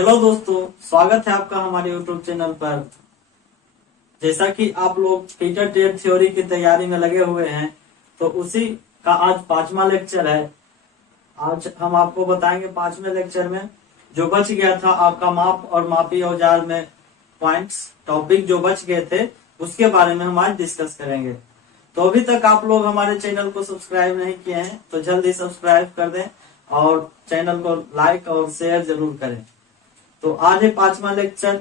Hello दोस्तों, स्वागत है आपका हमारे यूट्यूब चैनल पर। जैसा कि आप लोग टीचर टेट थ्योरी की तैयारी में लगे हुए हैं, तो उसी का आज 5वां लेक्चर है। आज हम आपको बताएंगे 5वें लेक्चर में जो बच गया था आपका माप और मापी औजार में पॉइंट्स टॉपिक जो बच गए थे उसके बारे में हम आज डिस्कस करेंगे। तो अभी तक आप लोग हमारे चैनल को सब्सक्राइब नहीं किए हैं तो जल्दी सब्सक्राइब कर दें और चैनल को लाइक और शेयर जरूर करें। तो आज है 5वां लेक्चर।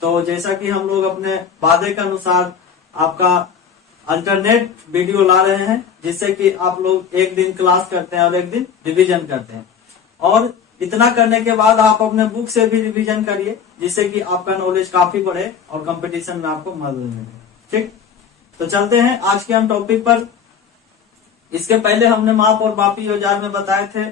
तो जैसा कि हम लोग अपने वादे के अनुसार आपका अल्टरनेट वीडियो ला रहे हैं, जिससे कि आप लोग एक दिन क्लास करते हैं और एक दिन रिवीजन करते हैं। और इतना करने के बाद आप अपने बुक से भी रिवीजन करिए, जिससे कि आपका नॉलेज काफी बढ़े और कंपटीशन में आपको मदद मिले। ठीक, तो चलते हैं आज के हम टॉपिक पर। इसके पहले हमने माप और मापी औजार में बताए थे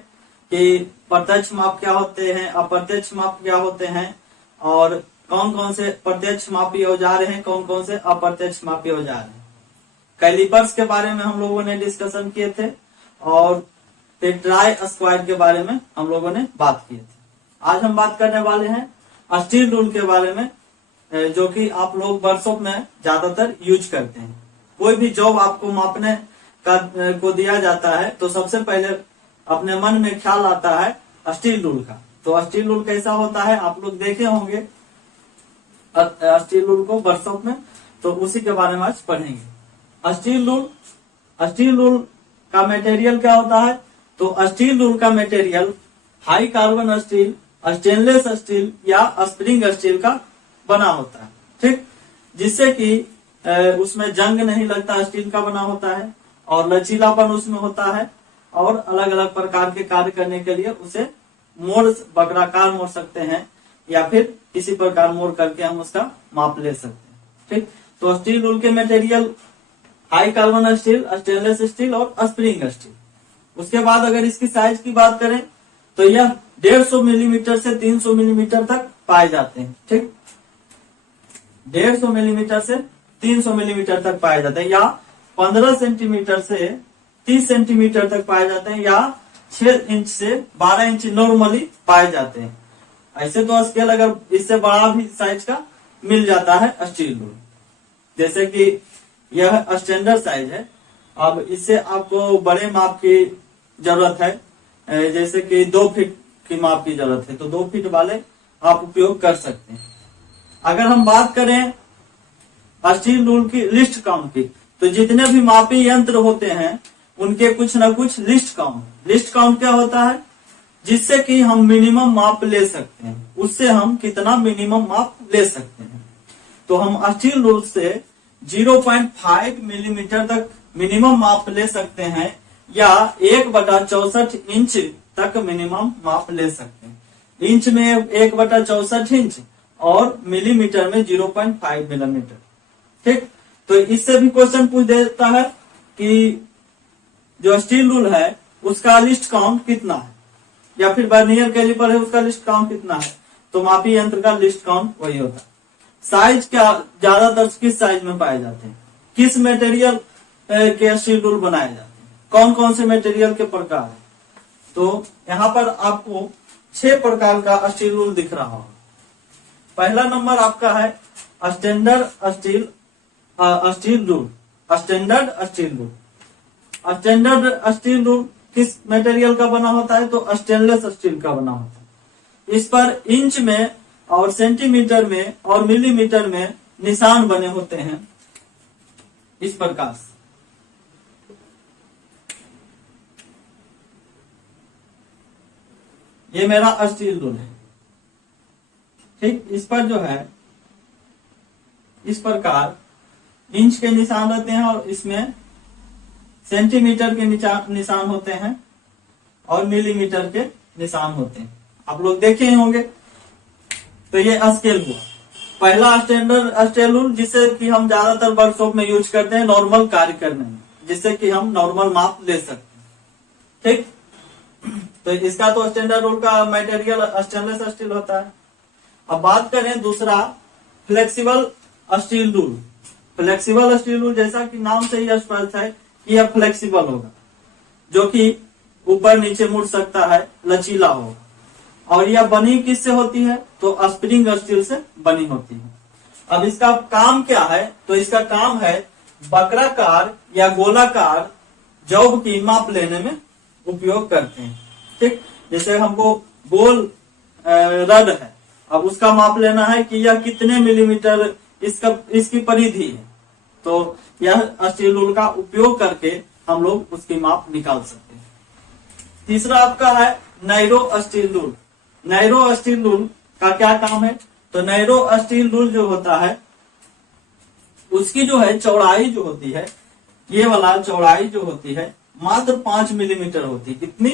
कि प्रत्यक्ष माप क्या होते हैं, अप्रत्यक्ष माप क्या होते हैं, और कौन कौन से प्रत्यक्ष मापी औजार हैं, कौन कौन से अप्रत्यक्ष मापी औजार हैं। कैलिपर्स के बारे में हम लोगों ने डिस्कशन किए थे और फिर ट्राई स्क्वायर के बारे में हम लोगों ने बात की थी। आज हम बात करने वाले हैं स्टील रूल के बारे में, जो कि आप लोग वर्कशॉप में ज्यादातर यूज करते हैं। कोई भी जॉब आपको मापने का को दिया जाता है तो सबसे पहले अपने मन में ख्याल आता है स्टील रूल का। तो स्टील रूल कैसा होता है आप लोग देखे होंगे स्टील रूल को वर्कशॉप में, तो उसी के बारे में आज पढ़ेंगे। स्टील रूल का मटेरियल क्या होता है? तो स्टील रूल का material high carbon steel, stainless steel या स्प्रिंग स्टील का बना होता है। ठीक, जिससे कि उसमें जंग नहीं लगता, स्टील का बना होता है और लचीलापन उसमें होता है और अलग अलग प्रकार के कार्य करने के लिए उसे वक्राकार मोड़ सकते हैं या फिर किसी प्रकार मोड़ करके हम उसका माप ले सकते हैं। ठीक, तो स्टील रूल के material high carbon steel, stainless steel और स्प्रिंग स्टील। उसके बाद अगर इसकी साइज की बात करें तो यह 150 मिलीमीटर से 300 मिलीमीटर तक पाए जाते हैं। ठीक, 150 मिलीमीटर से 300 मिलीमीटर तक पाए जाते हैं, या 15 सेंटीमीटर से 30 सेंटीमीटर तक पाए जाते हैं, या 6 इंच से 12 इंच नॉर्मली पाए जाते हैं। ऐसे तो स्केल अगर इससे बड़ा भी साइज का मिल जाता है स्टील रूल। जैसे कि यह स्टैंडर्ड साइज है। अब इससे आपको बड़े माप की जरूरत है, जैसे कि 2 फीट की माप की जरूरत है तो 2 फीट वाले आप उपयोग कर सकते हैं। अगर हम बात करें स्टील रूल की लिस्ट काउंट की, तो जितने भी मापी यंत्र होते हैं उनके कुछ ना कुछ लिस्ट काउंट क्या होता है? जिससे कि हम मिनिमम माप ले सकते हैं, उससे हम कितना मिनिमम माप ले सकते हैं। तो हम स्टील रूल से 0.5 मिलीमीटर तक मिनिमम माप ले सकते हैं, या 1/64 इंच तक मिनिमम माप ले सकते हैं। इंच में 1/64 इंच और मिलीमीटर में 0.5 मिलीमीटर। ठीक, तो इससे भी क्वेश्चन पूछ देता है कि जो स्टील रूल है उसका लिस्ट काउंट कितना है, या फिर वर्नियर कैलिपर है उसका लिस्ट काउंट कितना है। तो मापी यंत्र का लिस्ट काउंट वही होता है। साइज क्या ज्यादातर किस साइज में पाए जाते हैं, किस मटेरियल के स्टील रूल बनाए जाते हैं, कौन कौन से मटेरियल के प्रकार है। तो यहाँ पर आपको 6 प्रकार का स्टील रूल दिख रहा होगा। पहला नंबर आपका है standard steel rule. Standard steel rule किस मटेरियल का बना होता है? तो स्टेनलेस स्टील का बना होता है। इस पर इंच में और सेंटीमीटर में और मिलीमीटर में निशान बने होते हैं इस प्रकार से। ये मेरा स्टील रूल है। ठीक, इस पर जो है इस प्रकार इंच के निशान रहते हैं और इसमें सेंटीमीटर के निशान होते हैं और मिलीमीटर के निशान होते हैं। आप लोग देखे होंगे। तो ये स्केल हुआ पहला स्टैंडर्ड स्टील रूल, जिसे कि हम ज्यादातर वर्कशॉप में यूज करते हैं नॉर्मल कार्य करने में, जिससे कि हम नॉर्मल माप ले सकते हैं। ठीक, तो इसका तो स्टैंडर्ड रूल का मटेरियल स्टेनलेस स्टील होता है। अब बात करें दूसरा flexible steel rule. Flexible steel rule जैसा कि नाम से ही स्पष्ट है कि यह फ्लेक्सिबल होगा, जो कि ऊपर नीचे मुड़ सकता है, लचीला होगा और यह बनी किससे होती है, तो स्प्रिंग स्टील से बनी होती है। अब इसका काम क्या है, तो इसका काम है वक्राकार या गोलाकार जॉब की माप लेने में उपयोग करते हैं। ठीक, जैसे हमको गोल रड है, अब उसका माप लेना है कि यह कितने मिलीमीटर इसकी परिधि है, तो यह स्टील रूल का उपयोग करके हम लोग उसकी माप निकाल सकते हैं। तीसरा आपका है narrow steel rule. Narrow steel rule का क्या काम है, तो नैरो स्टील रूल जो होता है उसकी जो है चौड़ाई जो होती है, ये वाला चौड़ाई जो होती है मात्र 5 मिलीमीटर होती है। कितनी,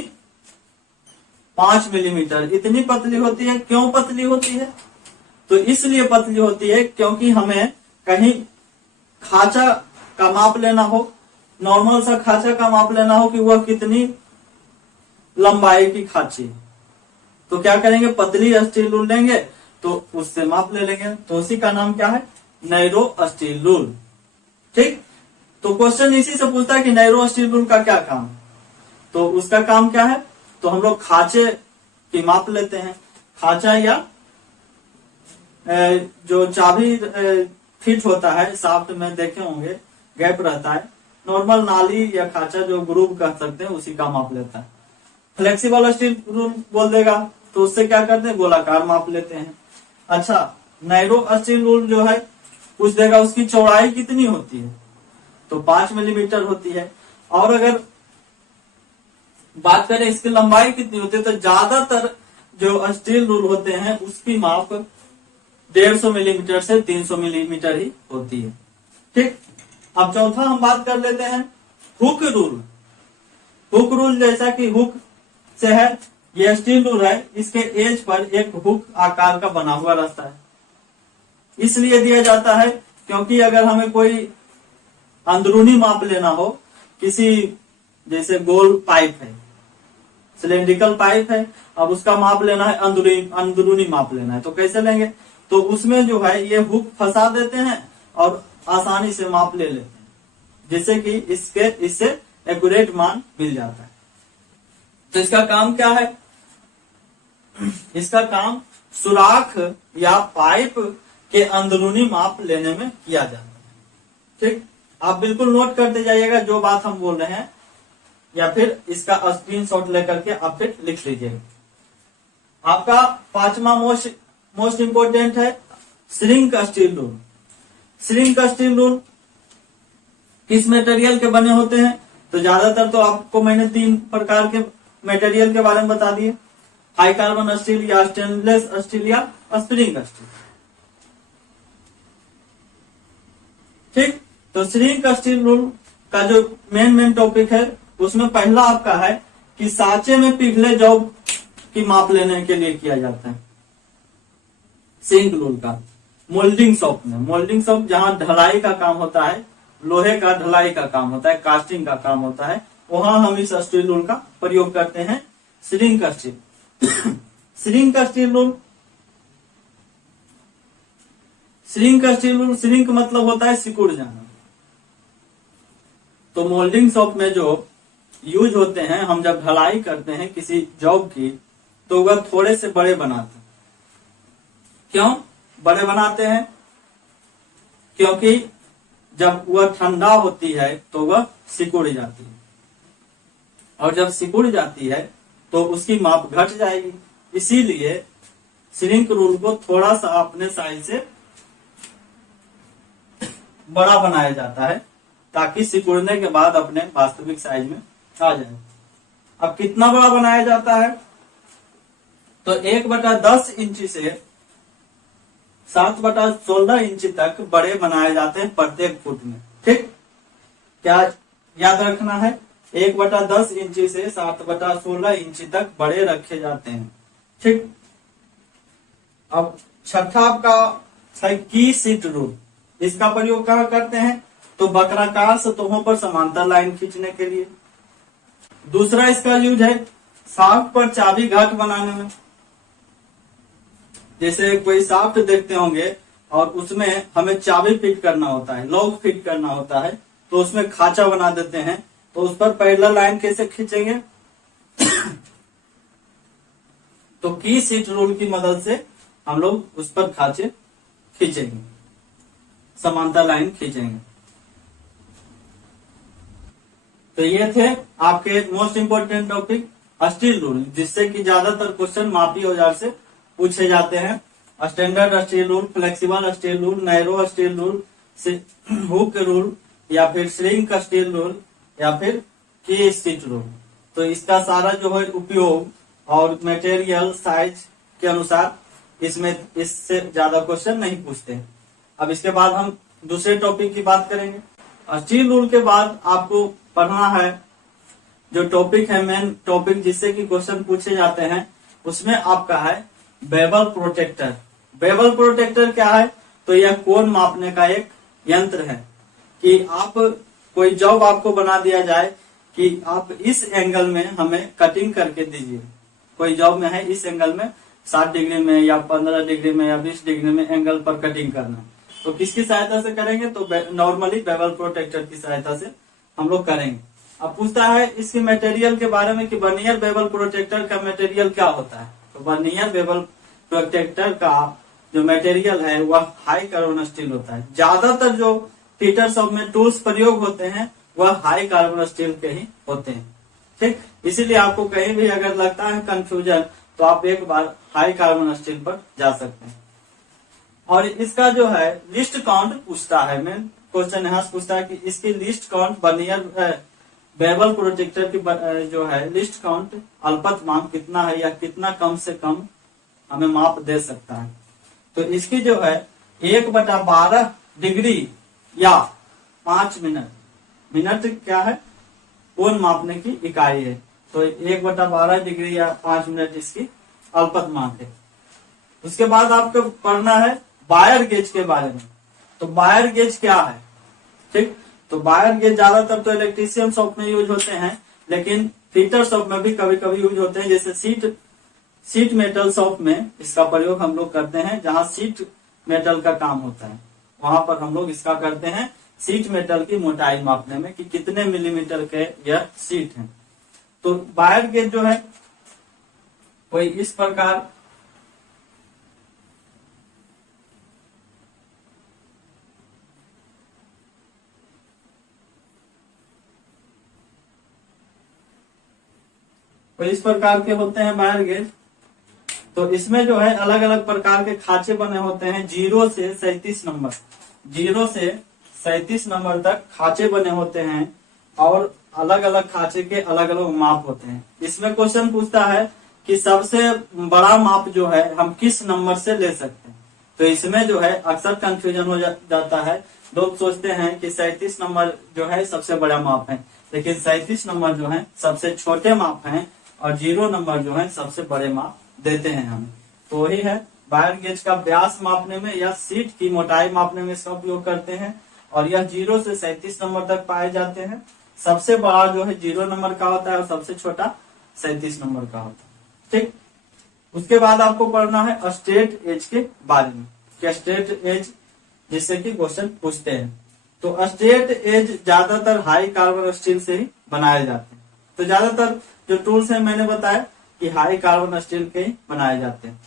5 मिलीमीटर। इतनी पतली होती है। क्यों पतली होती है, तो इसलिए पतली होती है क्योंकि हमें कहीं खांचा का माप लेना हो, नॉर्मल सा खांचा का माप लेना हो कि वह कितनी लंबाई की खांची है, तो क्या करेंगे, पतली स्टील रूल लेंगे तो उससे माप ले लेंगे। तो उसी का नाम क्या है, नैरो स्टील रूल। ठीक, तो क्वेश्चन इसी से पूछता है कि नैरो स्टील रूल का क्या काम, तो उसका काम क्या है, तो हम लोग खांचे की माप लेते हैं। खांचा या जो चाबी फिट होता है शाफ्ट में, देखे होंगे गैप रहता है, नॉर्मल नाली या खांचा जो ग्रूव कह सकते हैं उसी का माप लेता है। फ्लेक्सिबल स्टील रूल बोल देगा तो उससे क्या करते हैं, गोलाकार माप लेते हैं। अच्छा, नैरो स्टील रूल जो है पूछ देगा उसकी चौड़ाई कितनी होती है, तो 5 मिलीमीटर होती है। और अगर बात करें इसकी लंबाई कितनी होती है, तो ज्यादातर जो स्टील रूल होते हैं उसकी माप 150 मिलीमीटर से 300 मिलीमीटर ही होती है। ठीक, अब चौथा हम बात कर लेते हैं हुक रूल। हुक रूल जैसा कि हुक से है, ये स्टील रूल है, इसके एज पर एक हुक आकार का बना हुआ रहता है। इसलिए दिया जाता है क्योंकि अगर हमें कोई अंदरूनी माप लेना हो, किसी जैसे गोल पाइप है, सिलेंड्रिकल पाइप है, अब उसका माप लेना है, अंदरूनी माप लेना है, तो कैसे लेंगे, तो उसमें जो है ये हुक फंसा देते हैं और आसानी से माप ले लेते हैं, जिससे कि इससे एक्यूरेट मान मिल जाता है। तो इसका काम क्या है, इसका काम सुराख या पाइप के अंदरूनी माप लेने में किया जाता है। ठीक, आप बिल्कुल नोट करते जाइएगा जो बात हम बोल रहे हैं, या फिर इसका स्क्रीनशॉट लेकर के आप फिर लिख लीजिएगा। आपका पांचवा मोस्ट इंपोर्टेंट है shrink steel rule. Shrink steel rule किस मटेरियल के बने होते हैं, तो ज्यादातर तो आपको मैंने 3 प्रकार के मटेरियल के बारे में बता दिए, हाई कार्बन स्टील या स्टेनलेस स्टील या स्प्रिंग स्टील। ठीक, तो श्रिंक स्टील रूल का जो मेन टॉपिक है उसमें पहला आपका है कि साँचे में पिघले जॉब की माप लेने के लिए किया जाता है श्रिंक रूल का। मोल्डिंग शॉप में, मोल्डिंग शॉप जहां ढलाई का काम होता है, लोहे का ढलाई का काम होता है, कास्टिंग का काम होता है, वहां हम इस स्टील रूल का प्रयोग करते हैं, shrink steel. Shrink steel rule, shrink steel rule, shrink मतलब होता है सिकुड़ जाना। तो मोल्डिंग शॉप में जो यूज होते हैं, हम जब ढलाई करते हैं किसी जॉब की, तो वह थोड़े से बड़े बनाते हैं। क्यों बड़े बनाते हैं, क्योंकि जब वह ठंडा होती है तो वह सिकुड़ जाती है, और जब सिकुड़ जाती है तो उसकी माप घट जाएगी। इसीलिए श्रिंक रूल को थोड़ा सा अपने साइज से बड़ा बनाया जाता है, ताकि सिकुड़ने के बाद अपने वास्तविक साइज में आ जाए। अब कितना बड़ा बनाया जाता है, तो 1/10 इंची से 7/16 इंची तक बड़े बनाए जाते हैं प्रत्येक फुट में। ठीक, क्या याद रखना है, 1/10 इंची से 7/16 इंची तक बड़े रखे जाते हैं। ठीक, अब छठा आपका है की सीट रूल। इसका प्रयोग कहाँ करते हैं, तो वक्राकार सतहों पर समांतर लाइन खींचने के लिए। दूसरा इसका यूज है शाफ्ट पर चाबी घाट बनाने में। जैसे कोई शाफ्ट देखते होंगे और उसमें हमें चाबी फिट करना होता है, लॉक फिट करना होता है, तो उसमें खांचा बना देते हैं, तो उस पर पैरेलल लाइन कैसे खींचेंगे तो की सीट रूल की मदद से हम लोग उस पर खांचे खींचेंगे, समांतर लाइन खींचेंगे। तो ये थे आपके most important topic steel rule, जिससे कि ज्यादातर क्वेश्चन मापी औजार से पूछे जाते हैं। Standard steel rule, flexible steel rule, narrow steel rule, hook rule, या फिर श्रिंक स्टील रूल, या फिर की सीट रूल। तो इसका सारा जो है उपयोग और मटेरियल साइज के अनुसार इसमें इससे ज्यादा क्वेश्चन नहीं पूछते। अब इसके बाद हम दूसरे टॉपिक की बात करेंगे। स्टील रूल के बाद आपको पढ़ना है जो टॉपिक है, मेन टॉपिक जिससे कि क्वेश्चन पूछे जाते हैं, उसमें आपका है बेवल प्रोटेक्टर। बेवल प्रोटेक्टर क्या है? तो यह कोण मापने का एक यंत्र है कि आप कोई जॉब आपको बना दिया जाए कि आप इस एंगल में हमें कटिंग करके दीजिए। कोई जॉब में है इस एंगल में 60 डिग्री में या 15 डिग्री में या 20 डिग्री में एंगल पर कटिंग करना, तो किसकी सहायता से करेंगे? तो नॉर्मली बेवल प्रोटेक्टर की सहायता से हम लोग करेंगे। अब पूछता है इसकी मटेरियल के बारे में कि वर्नियर बेवल प्रोटेक्टर का मटेरियल क्या होता है। तो वर्नियर बेवल प्रोटेक्टर का जो मटेरियल है वह हाई कार्बन स्टील होता है। ज्यादातर जो फीटर शॉप में टूल्स प्रयोग होते हैं वह हाई कार्बन स्टील के ही होते हैं। ठीक, इसीलिए आपको कहीं भी अगर लगता है कंफ्यूजन तो आप एक बार हाई कार्बन स्टील पर जा सकते हैं। और इसका जो है लिस्ट काउंट पूछता है, मेन क्वेश्चन यहाँ से पूछता है कि इसकी list count vernier bevel protector की जो है लिस्ट काउंट अल्पतमांक कितना है या कितना कम से कम हमें माप दे सकता है। तो इसकी जो है 1/12 डिग्री या 5 मिनट, मिनट क्या है? कोण मापने की इकाई है। तो 1/12 डिग्री या 5 मिनट इसकी अल्पतमांक है। उसके बाद आपको पढ़ना है वायर गेज के बारे में। तो वायर गेज क्या है? ठीक, तो वायर गेज ज्यादातर तो इलेक्ट्रीशियन शॉप में यूज होते हैं, लेकिन फीटर शॉप में भी कभी कभी यूज होते हैं। जैसे सीट मेटल शॉप में इसका प्रयोग हम लोग करते हैं, जहां सीट मेटल का काम होता है वहां पर हम लोग इसका करते हैं सीट मेटल की मोटाई मापने में कि कितने मिलीमीटर के यह सीट है। तो वायर गेज जो है कोई इस प्रकार के होते हैं वायर गेज। तो इसमें जो है अलग अलग प्रकार के खांचे बने होते हैं। 0 से 37 नंबर, 0 से 37 नंबर तक खांचे बने होते हैं और अलग अलग खांचे के अलग अलग माप होते हैं। इसमें क्वेश्चन पूछता है कि सबसे बड़ा माप जो है हम किस नंबर से ले सकते हैं। तो इसमें जो है अक्सर कंफ्यूजन हो जाता है। लोग सोचते हैं कि 37 नंबर जो है सबसे बड़ा माप है, लेकिन 37 नंबर जो है सबसे छोटे माप हैं और 0 नंबर जो है सबसे बड़े माप देते हैं हमें। तो वही है वायर गेज का व्यास मापने में या सीट की मोटाई मापने में इसका उपयोग करते हैं। और यह 0 से 37 नंबर तक पाए जाते हैं। सबसे बड़ा जो है 0 नंबर का होता है और सबसे छोटा 37 नंबर का होता है। ठीक, उसके बाद आपको पढ़ना है स्ट्रेट एज के बारे में, क्या स्ट्रेट एज जिससे कि क्वेश्चन पूछते हैं। तो स्ट्रेट एज ज्यादातर हाई कार्बन स्टील से ही बनाए जाते हैं। तो ज्यादातर जो टूल्स हैं मैंने बताया कि हाई कार्बन स्टील के ही बनाए जाते हैं।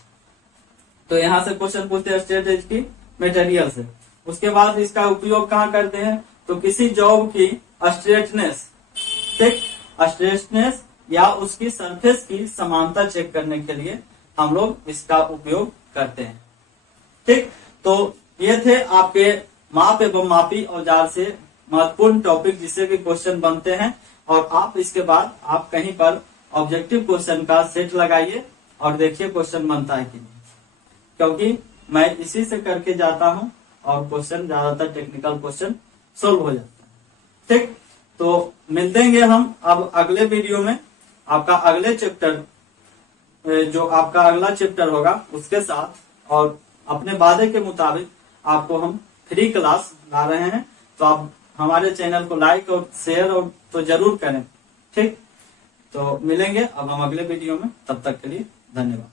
तो यहाँ से क्वेश्चन पूछते हैं स्ट्रेट एज की मटेरियल से। उसके बाद इसका उपयोग कहाँ करते हैं? तो किसी जॉब की स्ट्रेटनेस, ठीक, स्ट्रेटनेस या उसकी सरफेस की समानता चेक करने के लिए हम लोग इसका उपयोग करते हैं। ठीक, तो ये थे आपके माप एवं मापी औजार से महत्वपूर्ण टॉपिक जिससे कि क्वेश्चन बनते हैं। और आप इसके बाद आप कहीं पर ऑब्जेक्टिव क्वेश्चन का सेट लगाइए और देखिए क्वेश्चन बनता है कि नहीं, क्योंकि मैं इसी से करके जाता हूं और क्वेश्चन ज्यादातर टेक्निकल क्वेश्चन सोल्व हो जाता है। ठीक, तो मिलते हम अब अगले वीडियो में आपका अगले चैप्टर, जो आपका अगला चैप्टर होगा उसके साथ, और अपने वादे के मुताबिक आपको हम फ्री क्लास ला रहे हैं। तो आप हमारे चैनल को लाइक और शेयर और तो जरूर करें। ठीक, तो मिलेंगे अब हम अगले वीडियो में, तब तक के लिए धन्यवाद।